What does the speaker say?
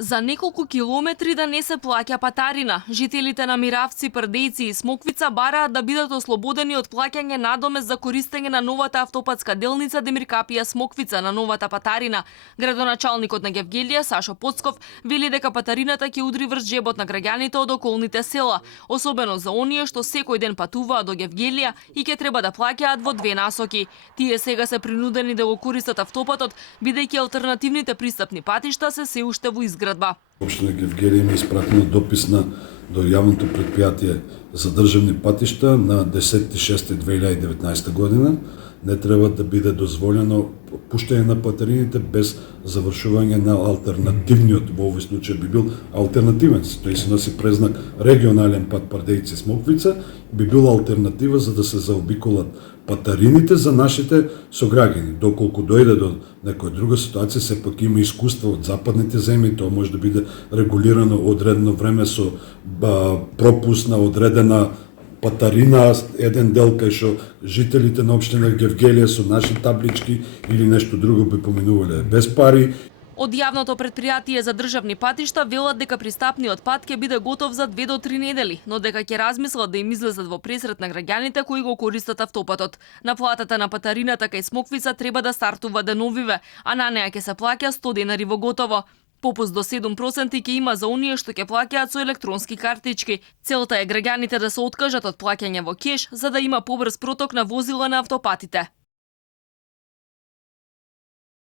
За неколку километри да не се плаќа патарина, жителите на Миравци, Прдејци и Смоквица бараат да бидат ослободени од плаќање надомест за користење на новата автопатска делница Демиркапија Смоквица на новата патарина. Градоначалникот на Гевгелија Сашо Поцков вели дека патарината ќе удри врз джебот на граѓаните од околните села, особено за оние што секој ден патуваат до Гевгелија и ќе треба да плаќаат во две насоки. Тие сега се принудени да го користат автопатот, бидејќи алтернативните пристапни патишта се уште во изградба. Општина Гевгелија ми испратила допис до јавното претпријатие за државни патишта на 10.6.2019 година. Не треба да биде дозволено пуштање на патарините без завршување на алтернативниот, во овој случај би бил алтернативен, тој се носи презнак регионален пат Прдејци Смоквица, би била алтернатива за да се заобиколат патарините за нашите сограѓани. Доколку дојде до некоја друга ситуација, сепак има искуство од западните земји, тоа може да биде регулирано одредено време со пропуск на одредена патарина, еден дел кај што жителите на општина Гевгелија со наши таблички или нешто друго би поминувале без пари. Од јавното претпријатие за државни патишта велат дека пристапниот пат ќе биде готов за 2 до 3 недели, но дека ќе размислат да им излезат во пресрет на граѓаните кои го користат автопатот. Наплатата на патарината кај Смоквица треба да стартува деновиве, а на неа ќе се плаќа 100 денари во готово. Попуст до 7% ќе има за оние што ќе плаќаат со електронски картички. Целта е граѓаните да се откажат од плаќање во кеш, за да има побрз проток на возила на автопатите.